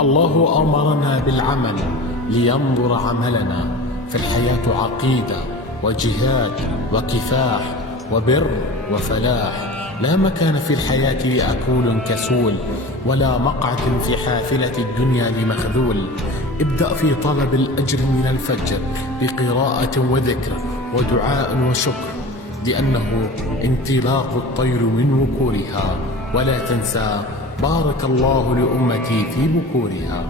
الله أمرنا بالعمل لينظر عملنا، فالحياة عقيدة وجهاد وكفاح وبر وفلاح. لا مكان في الحياة لأكول كسول، ولا مقعد في حافلة الدنيا لمخذول. ابدأ في طلب الأجر من الفجر بقراءة وذكر ودعاء وشكر، لأنه انطلاق الطير من وكورها. ولا تنسى بارك الله لأمتي في بكورها.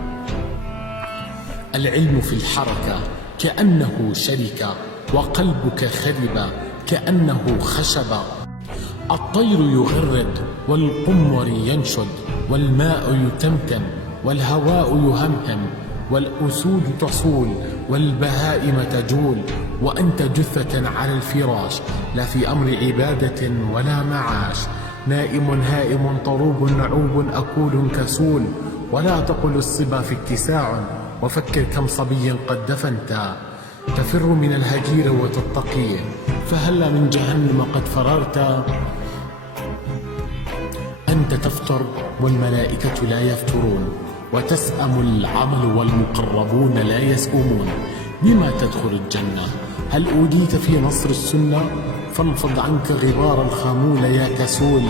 العلم في الحركة كأنه شركة، وقلبك خرب كأنه خشبة. الطير يغرد والقمر ينشد، والماء يتمتم والهواء يهمهم، والأسود تصول والبهائم تجول، وأنت جثة على الفراش، لا في أمر عبادة ولا معاش. نائم هائم طروب نعوب أكول كسول، ولا تقل الصبا في اتساع، وفكر كم صبي قد دفنت. تفر من الهجير وتتقيه، فهلا من جهنم قد فررت. أنت تفطر والملائكة لا يفطرون، وتسأم العمل والمقربون لا يسأمون. بما تدخل الجنة؟ هل أوديت في نصر السنة؟ فانفض عنك غبار الخامول يا كسول،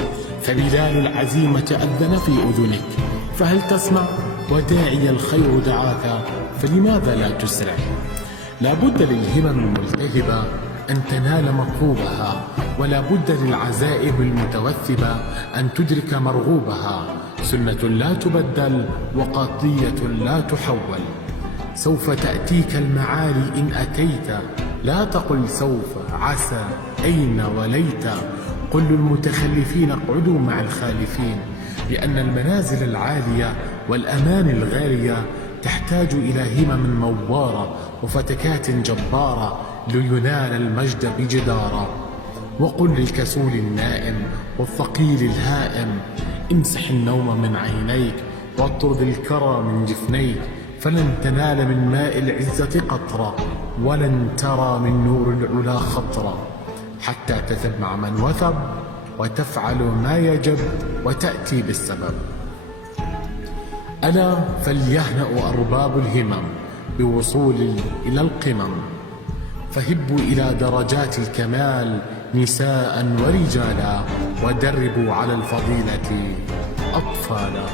فبلال العزيمة أذن في أذنك، فهل تسمع؟ وداعي الخير دعاك، فلماذا لا تسرع؟ لا بد للهمم الملتهبة أن تنال مطلوبها، ولا بد للعزائم المتوثبة أن تدرك مرغوبها. سنة لا تبدل وقضية لا تحول. سوف تأتيك المعالي إن أتيت، لا تقل سوف، عسى، أين، وليت. قل للمتخلفين اقعدوا مع الخالفين، لأن المنازل العالية والأمان الغالية تحتاج إلى همم نوارة وفتكات جبارة لينال المجد بجدارة. وقل للكسول النائم والثقيل الهائم امسح النوم من عينيك، واطرد الكرى من جفنيك، فلن تنال من ماء العزة قطرة، ولن ترى من نور العلا خطرة، حتى تثب مع من وثب، وتفعل ما يجب، وتأتي بالسبب. ألا فليهنأ أرباب الهمم بوصول إلى القمم، فهبوا إلى درجات الكمال نساء ورجالا، ودربوا على الفضيلة أطفالا.